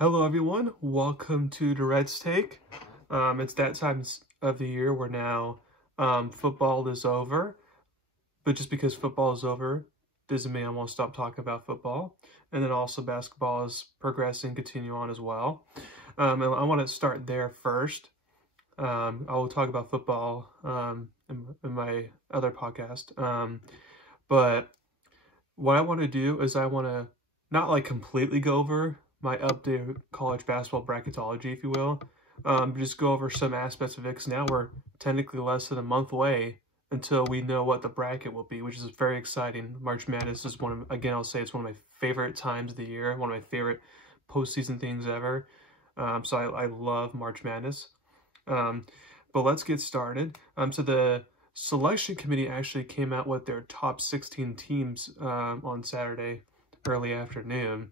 Hello everyone, welcome to Durrett's Take. It's that time of the year where now football is over, but just because football is over doesn't mean I won't stop talking about football. And then also basketball is progressing, continue on as well. And I want to start there first. I will talk about football in my other podcast. But what I want to do is I want to not like completely go over my updated college basketball bracketology, if you will. Just go over some aspects of it because now we're technically less than a month away until we know what the bracket will be, which is very exciting. March Madness is again, I'll say it's one of my favorite times of the year, one of my favorite postseason things ever. So I love March Madness. But let's get started. So the selection committee actually came out with their top 16 teams on Saturday early afternoon.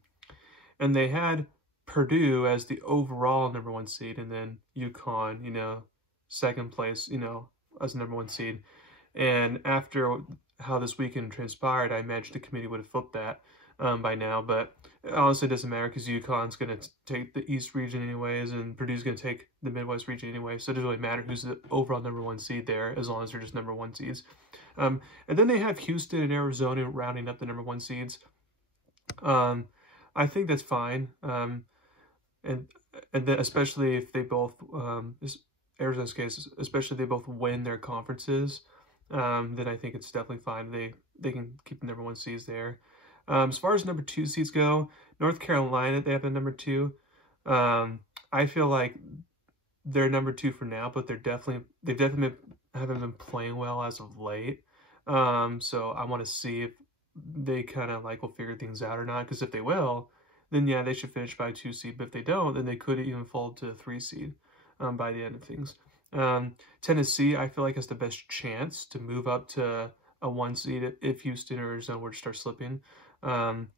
And they had Purdue as the overall #1 seed, and then UConn, second place, as #1 seed. And after how this weekend transpired, I imagined the committee would have flipped that by now. But it honestly doesn't matter because UConn's going to take the East region anyways, and Purdue's going to take the Midwest region anyway. So it doesn't really matter who's the overall #1 seed there, as long as they're just #1 seeds. And then they have Houston and Arizona rounding up the #1 seeds. I think that's fine, and then especially if they both, Arizona's case, especially if they both win their conferences, then I think it's definitely fine. They can keep the #1 seeds there. As far as #2 seeds go, North Carolina, they have the #2. I feel like they're #2 for now, but they definitely haven't been playing well as of late. So I want to see if they kind of will figure things out or not, because if they will, then yeah, they should finish by 2 seed, but if they don't, then they could even fall to 3 seed by the end of things. Tennessee, I feel like has the best chance to move up to a 1 seed if Houston or Arizona were to start slipping. And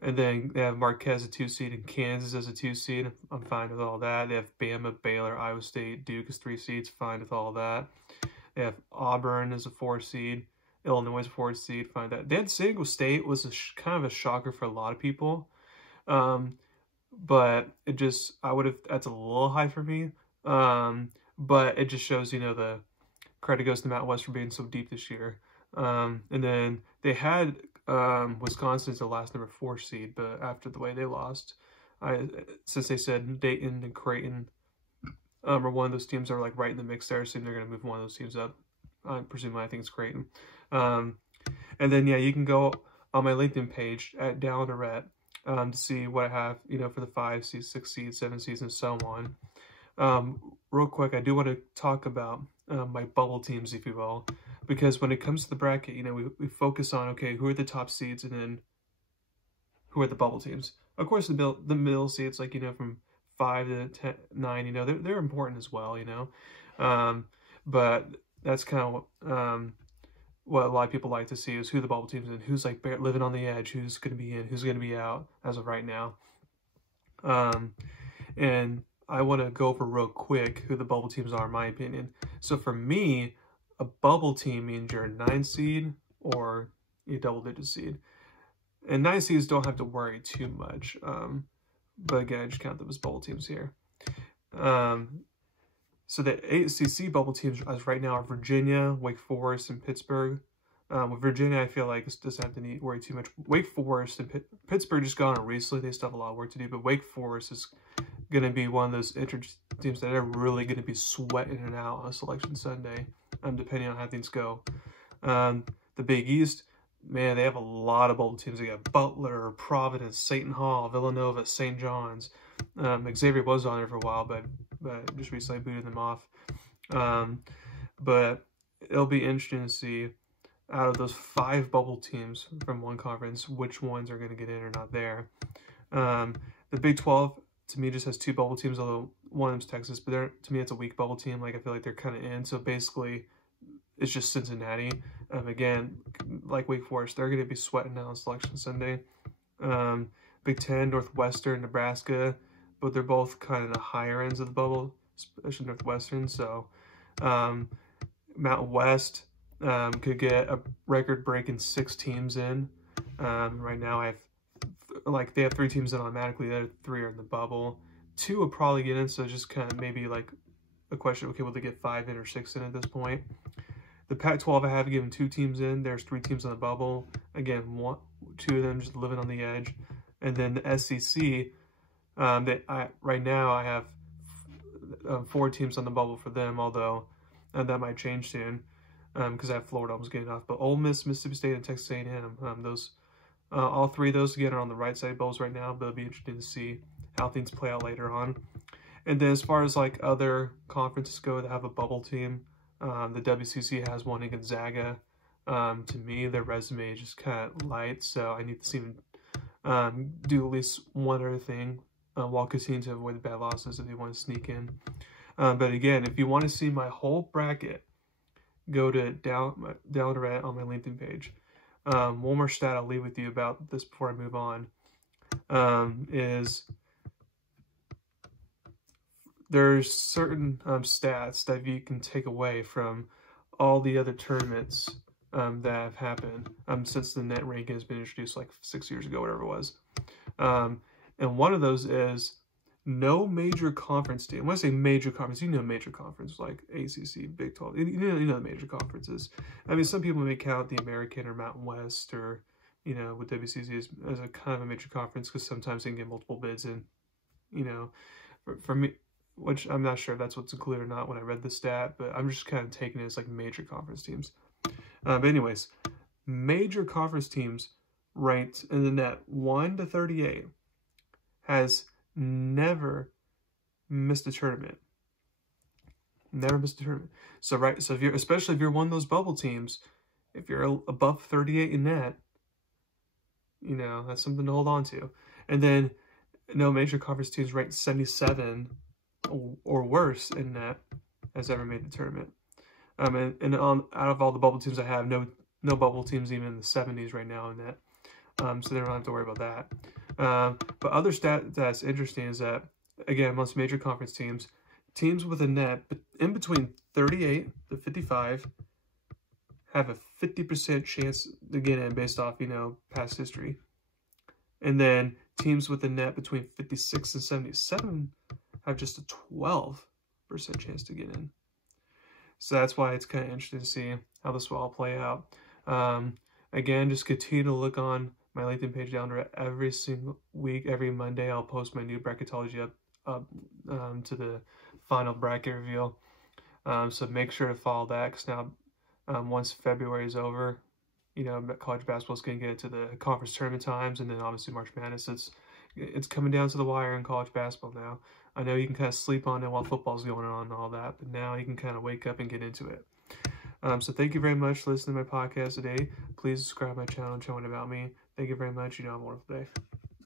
then they have Marquette as a 2 seed and Kansas as a 2 seed. I'm fine with all that. They have Bama, Baylor, Iowa State, Duke as 3 seeds. Fine with all that. They have Auburn as a 4 seed. Illinois is a 4 seed. Fine with that. Then San Diego State was kind of a shocker for a lot of people. But that's a little high for me. But it just shows, the credit goes to Mountain West for being so deep this year. And then they had Wisconsin as the last #4 seed, but after the way they lost, since they said Dayton and Creighton or one of those teams are right in the mix there, I assume they're going to move one of those teams up. I think it's Creighton. And then, yeah, you can go on my LinkedIn page at Durrett to see what I have, for the 5 seeds, 6 seeds, 7 seeds, and so on. Real quick, I do want to talk about my bubble teams, if you will, because when it comes to the bracket, we focus on, okay, who are the top seeds, and then who are the bubble teams. Of course, the middle seeds, from 5 to 10, 9, they're important as well, but that's kind of what a lot of people like to see, is who the bubble teams and who's living on the edge, who's going to be in, who's going to be out as of right now. And I want to go over real quick who the bubble teams are, in my opinion. So for me, a bubble team means you're a 9 seed or a double-digit seed. And 9 seeds don't have to worry too much. But again, I just count them as bubble teams here. So the ACC bubble teams as right now are Virginia, Wake Forest, and Pittsburgh. With Virginia, I feel like it doesn't have to worry too much. Wake Forest and Pittsburgh just got on recently. They still have a lot of work to do, but Wake Forest is going to be one of those teams that are really going to be sweating it out on Selection Sunday, depending on how things go. The Big East, man, they have a lot of bubble teams. They got Butler, Providence, Seton Hall, Villanova, St. John's. Xavier was on there for a while, but just recently booted them off. But it'll be interesting to see, out of those 5 bubble teams from one conference, which ones are going to get in or not there. The Big 12, to me, just has 2 bubble teams, although one of them's Texas, but to me, it's a weak bubble team. I feel like they're kind of in. So basically, it's just Cincinnati. Again, like Wake Forest, they're going to be sweating out on Selection Sunday. Big 10, Northwestern, Nebraska, but they're both kind of the higher ends of the bubble, especially Northwestern. So Mountain West could get a record-breaking 6 teams in. Right now I have like they have 3 teams in automatically. The other 3 are in the bubble. 2 will probably get in, so just kind of maybe like a question, okay, will they get 5 in or 6 in at this point? The Pac-12, I have given 2 teams in. There's 3 teams in the bubble. Again, 2 of them just living on the edge. And then the SEC, right now I have 4 teams on the bubble for them, although that might change soon because I have Florida almost getting off. But Ole Miss, Mississippi State, and Texas A&M, all 3 of those again are on the right side bowls right now, but it'll be interesting to see how things play out later on. And then as far as like other conferences go that have a bubble team, the WCC has one in Gonzaga. To me, their resume is just kind of light, so I need to see them do at least one other thing while continuing to avoid the bad losses if you want to sneak in. But again, if you want to see my whole bracket, go to down Durrett on my LinkedIn page. One more stat I'll leave with you about this before I move on is there's certain stats that you can take away from all the other tournaments that have happened since the net ranking has been introduced like 6 years ago, whatever it was. And one of those is no major conference team. When I say major conference, you know major conference like ACC, Big 12. You know the major conferences. I mean, some people may count the American or Mountain West or, you know, with WCC as a kind of a major conference because sometimes they can get multiple bids in, you know, for me, which I'm not sure if that's what's included or not when I read the stat, but I'm just kind of taking it as like major conference teams. But anyways, major conference teams ranked in the net 1 to 38 has never missed a tournament. Never missed a tournament. So if you're, especially if you're one of those bubble teams, if you're above 38 in net, you know, that's something to hold on to. And then no major conference teams ranked 77 or worse in net has ever made the tournament. Out of all the bubble teams I have, no bubble teams even in the 70s right now in net. So they don't have to worry about that. But other stat that's interesting is that, again, most major conference teams with a net in between 38 to 55 have a 50% chance to get in based off, you know, past history. And then teams with a net between 56 and 77 have just a 12% chance to get in. So that's why it's kind of interesting to see how this will all play out. Again, just continue to look on my LinkedIn page down there every single week. Every Monday, I'll post my new bracketology up to the final bracket reveal. So make sure to follow that because now, once February is over, you know, college basketball is going to get to the conference tournament times, and then obviously March Madness. It's coming down to the wire in college basketball now. I know you can kind of sleep on it while football's going on and all that, but now you can kind of wake up and get into it. So thank you very much for listening to my podcast today. Please subscribe to my channel and showing about me. Thank you very much. You know, have a wonderful day.